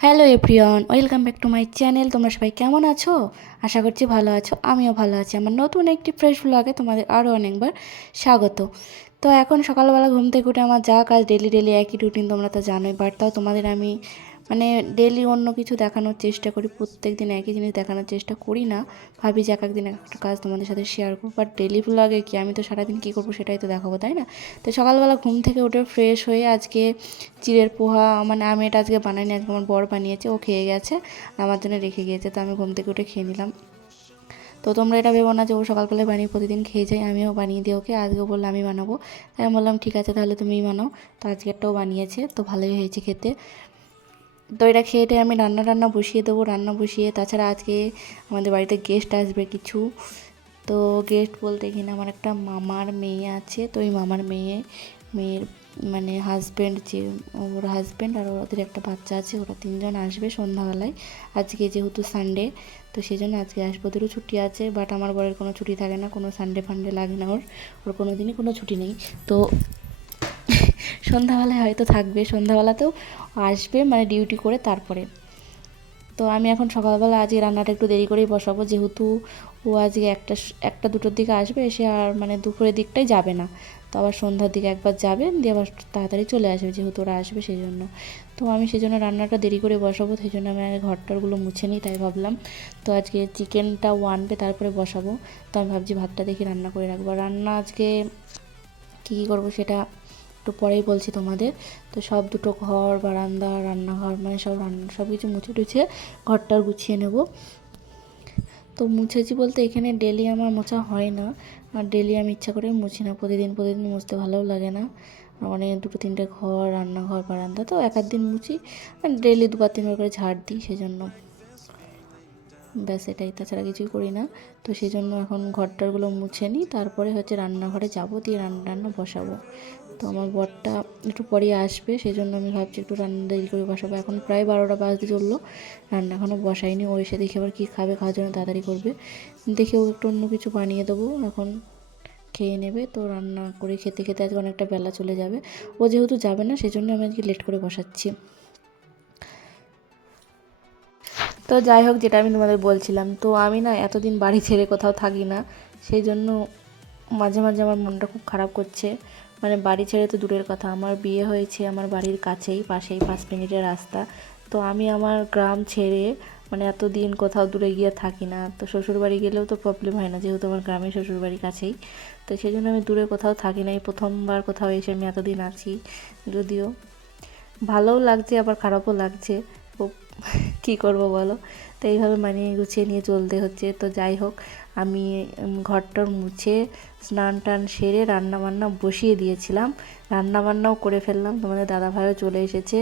Hello everyone, welcome back to my channel. তোমরা সবাই কেমন আছো? আশা করছি ভালো আছো। আমিও ভালো আছি। আমার নতুন একটি ফ্রেশ ব্লগে তোমাদের আরও অনেকবার স্বাগত। তো এখন সকালবেলা ঘুম থেকে উঠে আমার যা কাজ, ডেলি ডেলি একই রুটিন, তোমরা তো জানোই। বাট তাও তোমাদের আমি ডেলি অন্য কিছু দেখানোর চেষ্টা করি। প্রত্যেক দিন একই জিনিস দেখানোর চেষ্টা করি না। ভাবি যে এক একদিন এক একটা কাজ তোমাদের সাথে শেয়ার করবো। বাট ডেলি ব্লগে কি, আমি তো সারাদিন কী করবো সেটাই তো দেখাবো, তাই না? তো সকালবেলা ঘুম থেকে উঠে ফ্রেশ হয়ে আজকে চিড়ের পোহা, আমি এটা আজকে বানাইনি, আজকে আমার বর বানিয়েছে, ও খেয়ে গেছে, আমার জন্য রেখে গিয়েছে। তো আমি ঘুম থেকে উঠে খেয়ে নিলাম। তো তোমরা এটা ভেবো না যে ও সকালবেলায় বানিয়ে প্রতিদিন খেয়ে যাই, আমিও বানিয়ে দিই ওকে। আজকে বললো আমি বানাবো, তাই আমি বললাম ঠিক আছে তাহলে তুমিই বানাও। তো আজকেরটাও বানিয়েছে, তো ভালোই হয়েছে খেতে। তো এটা খেয়ে আমি রান্না বসিয়ে দেবো। রান্না বসিয়ে তাছাড়া আজকে আমাদের বাড়িতে গেস্ট আসবে কিছু। তো গেস্ট বলতে কিনা আমার একটা মামার মেয়ে আছে। তো ওই মামার মেয়ের হাজব্যান্ড, যে ওর হাজব্যান্ড আর ওদের একটা বাচ্চা আছে, ওরা তিনজন আসবে সন্ধ্যাবেলায়। আজকে যেহেতু সানডে, তো সেই জন্য আজকে আসবে। ওদেরও ছুটি আছে, বাট আমার বরের কোনো ছুটি থাকে না, কোনো সানডে ফান্ডে লাগে না, ওর ওর কোনো দিনই কোনো ছুটি নেই। তো সন্ধ্যাবেলায় হয়তো থাকবে, সন্ধ্যাবেলাতেও আসবে, ডিউটি করে তারপরে। তো আমি এখন সকালবেলা আজকে রান্নাটা একটু দেরি করেই বসাবো, যেহেতু ও আজকে একটা দুটোর দিকে আসবে, এসে আর দুপুরের দিকটাই যাবে না। তো আবার সন্ধ্যার দিকে একবার যাবে, দিয়ে আবার তাড়াতাড়ি চলে আসবে, যেহেতু ওরা আসবে সেই জন্য। তো আমি সেই জন্য রান্নাটা দেরি করে বসাবো, সেই জন্য আমি আগে ঘরটারগুলো মুছে নিই, তাই ভাবলাম। তো আজকে চিকেনটাও আনবে, তারপরে বসাবো। তো আমি ভাবছি ভাতটা দেখি রান্না করে রাখবো। রান্না আজকে কী করবো সেটা একটু পরেই বলছি তোমাদের। তো সব দুটো ঘর, বারান্দা, রান্নাঘর, সব কিছু মুছে টুছে ঘরটার গুছিয়ে নেব। তো মুছেছি বলতে এখানে ডেলি আমার মোছা হয় না, আর ডেলি আমি ইচ্ছা করে মুছি না। প্রতিদিন মুছতে ভালোও লাগে না। দুটো তিনটে ঘর, রান্নাঘর, বারান্দা তো এক দিন মুছি, ডেলি দুবার তিনবার করে ঝাড় দিই, সেজন্য ব্যাস এটাই, তাছাড়া কিছুই করি না। তো সেই জন্য এখন ঘরটারগুলো মুছে নিই, তারপরে রান্নাঘরে যাব, দিয়ে রান্না বসাবো। তো আমার বরটা একটু পরেই আসবে, সেই জন্য আমি ভাবছি একটু রান্না দেরি করে বসাবো। এখন প্রায় 12টা বাজতে চললো, রান্না এখনও বসাইনি। ও এসে দেখে আবার কী খাবে, খাওয়ার জন্য তাড়াতাড়ি করবে, দেখে ও একটু অন্য কিছু বানিয়ে দেবো, এখন খেয়ে নেবে। তো রান্না করে খেতে খেতে আজকে অনেকটা বেলা চলে যাবে। ও যেহেতু যাবে না, সেই জন্য আমি আজকে লেট করে বসাচ্ছি। তো যাই হোক, যেটা আমি তোমাদের বলছিলাম, তো আমি এতদিন বাড়ি ছেড়ে কোথাও থাকি না, সেই জন্য মাঝে মাঝে আমার মনটা খুব খারাপ করছে। বাড়ি ছেড়ে তো দূরের কথা, আমার বিয়ে হয়েছে আমার বাড়ির কাছেই, পাশেই 5 মিনিটের রাস্তা। তো আমি আমার গ্রাম ছেড়ে এতদিন কোথাও দূরে গিয়ে থাকি না। তো শ্বশুরবাড়ি গেলেও তো প্রবলেম হয় না, যেহেতু আমার গ্রামে শ্বশুরবাড়ি কাছেই। তো সেই জন্য আমি দূরে কোথাও থাকি না, এই প্রথমবার কোথাও এসে আমি এতদিন আছি। যদিও ভালোও লাগছে আবার খারাপও লাগছে, খুব কী করবো বলো। তো এইভাবে মানিয়ে গুছিয়ে নিয়ে চলতে হচ্ছে। তো যাই হোক, আমি ঘরটর মুছে স্নান টান সেরে রান্নাবান্না বসিয়ে দিয়েছিলাম, রান্নাবান্নাও করে ফেললাম। তোমাদের দাদাভাইও চলে এসেছে,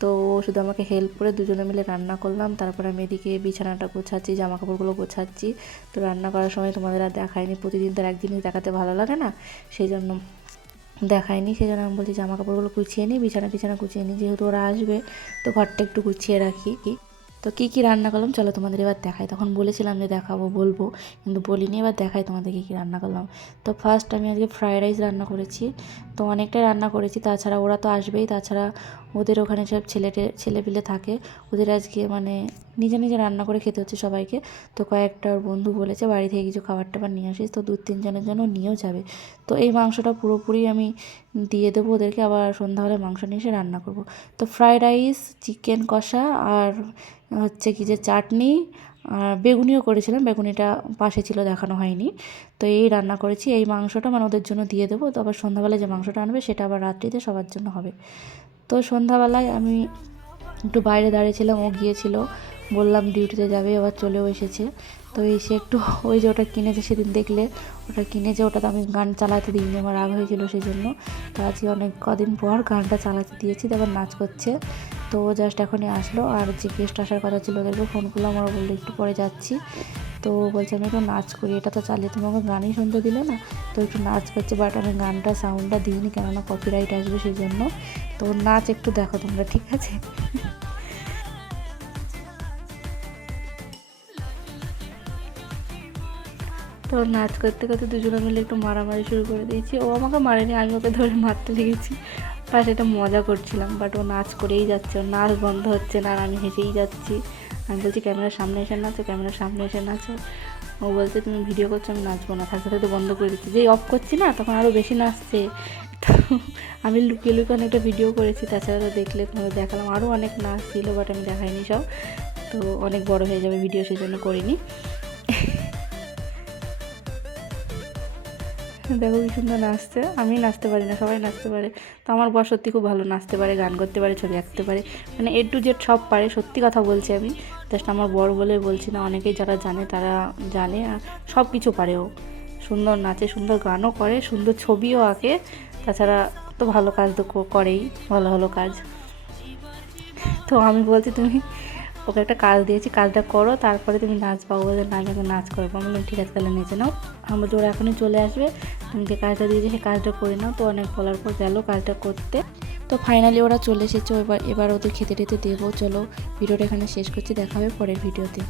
তো ও শুধু আমাকে হেল্প করে, দুজনে মিলে রান্না করলাম। তারপর আমি এদিকে বিছানাটা গোছাচ্ছি, জামা কাপড়গুলো গোছাচ্ছি। তো রান্না করার সময় তোমাদের আর দেখায়নি, প্রতিদিন তো আর এক জিনিস দেখাতে ভালো লাগে না, সেই জন্য দেখায়নি। সেই জন্য আমি বলছি জামা কাপড়গুলো গুছিয়ে নিই, বিছানা গুছিয়ে নিই, যেহেতু ওরা আসবে, তো ঘরটা একটু গুছিয়ে রাখি। তো কী কী রান্না করলাম চলো তোমাদের এবার দেখাই। তখন বলেছিলাম যে দেখাবো, বলবো, কিন্তু বলিনি। এবার দেখাই তোমাদের কী কী রান্না করলাম। তো ফার্স্ট আমি আজকে ফ্রায়েড রাইস রান্না করেছি। তো অনেকটাই রান্না করেছি, তাছাড়া ওরা তো আসবেই, তাছাড়া ওদের ওখানে সব ছেলেপিলে থাকে, ওদের আজকে নিজে নিজে রান্না করে খেতে হচ্ছে সবাইকে। তো কয়েকটা ওর বন্ধু বলেছে বাড়ি থেকে কিছু খাবার টাবার নিয়ে আসিস, তো 2-3 জনের জন্য নিয়েও যাবে। তো এই মাংসটা পুরোপুরি আমি দিয়ে দেবো ওদেরকে, আবার সন্ধ্যাবেলায় মাংস নিয়ে এসে রান্না করব। তো ফ্রায়েড রাইস, চিকেন কষা, আর যে চাটনি, আর বেগুনিও করেছিলাম, বেগুনিটা পাশে ছিল, দেখানো হয়নি। তো এই রান্না করেছি। এই মাংসটা ওদের জন্য দিয়ে দেবো। তো আবার সন্ধ্যাবেলায় যে মাংসটা আনবে সেটা আবার রাত্রিতে সবার জন্য হবে। তো সন্ধ্যাবেলায় আমি একটু বাইরে দাঁড়িয়েছিলাম, ও গিয়েছিল, বললাম ডিউটিতে যাবে, আবার চলেও এসেছে। তো এসে একটু ওই যে ওটা কিনেছে, সেদিন দেখলে ওটা কিনেছে, ওটা তো আমি গান চালাতে দিইনি, আমার রাগ হয়েছিল সেই জন্য। তো আজকে অনেক কদিন পর গানটা চালাতে দিয়েছি, তারপর নাচ করছে। তো জাস্ট এখনই আসলো, আর যে গেস্ট আসার কথা ছিল ওদেরকে ফোন করলাম, ওরা বললো একটু পরে যাচ্ছি। তো বলছে আমি একটু নাচ করি, এটা তো চালিয়ে তুমি আমাকে গানই শুনতে দিলে না। তো একটু নাচ করছে, বাট আমি গানটা সাউন্ডটা দিইনি, কেননা কপিরাইট আসবে সেই জন্য। তো নাচ একটু দেখো তোমরা, ঠিক আছে? তো নাচ করতে করতে দুজনে মিলে একটু মারামারি শুরু করে দিয়েছি। ও আমাকে মারেনি, আমি ওকে ধরে মারতে লেগেছি। বাট এটা মজা করছিলাম, বাট ও নাচ করেই যাচ্ছে, ওর নাচ বন্ধ হচ্ছে না, আর আমি হেসেই যাচ্ছি। আমি বলছি ক্যামেরার সামনে এসে নাচো, ক্যামেরার সামনে এসে নাচো। ও বলছে তুমি ভিডিও করছো, আমি নাচবো না, থাকতে থাকতে বন্ধ করে দিচ্ছি। যেই অফ করছি না তখন আরও বেশি নাচছে। তো আমি লুকিয়ে লুকিয়ে অনেকটা ভিডিও করেছি, তাছাড়া তো দেখলে তোমাদের দেখালাম আরও অনেক নাচ ছিল, বাট আমি দেখাইনি সব, তো অনেক বড় হয়ে যাবে ভিডিও, সেই জন্য করিনি। দেখো কি সুন্দর নাচছে। আমি নাচতে পারি না, সবাই নাচতে পারে। তো আমার বর সত্যি খুব ভালো নাচতে পারে, গান করতে পারে, ছবি আঁকতে পারে, মানে A to Z সব পারে। সত্যি কথা বলছি, আমি জাস্ট আমার বর বলে বলছি না, অনেকেই যারা জানে তারা জানে, আর সব কিছু পারে ও। সুন্দর নাচে, সুন্দর গানও করে, সুন্দর ছবিও আঁকে, তাছাড়া তো ভালো কাজ তো করেই, ভালো ভালো কাজ। তো আমি বলছি তুমি, ওকে একটা কাজ দিয়েছি, কাজটা করো, তারপরে তুমি নাচবা। ও বলে না, আমি ওকে নাচ করবো। আমি বললাম ঠিক আছে, তাহলে নেচে নাও। আমরা তো ওরা এখনই চলে আসবে, তুমি যে কাজটা দিয়েছি সেই কাজটা করে নাও। তো অনেক বলার পর গেল কাজটা করতে। তো ফাইনালি ওরা চলে এসেছে, এবার ওদের খেতে টেতে দেবো। চলো ভিডিওটা এখানে শেষ করছি, দেখা হবে পরের ভিডিওতে।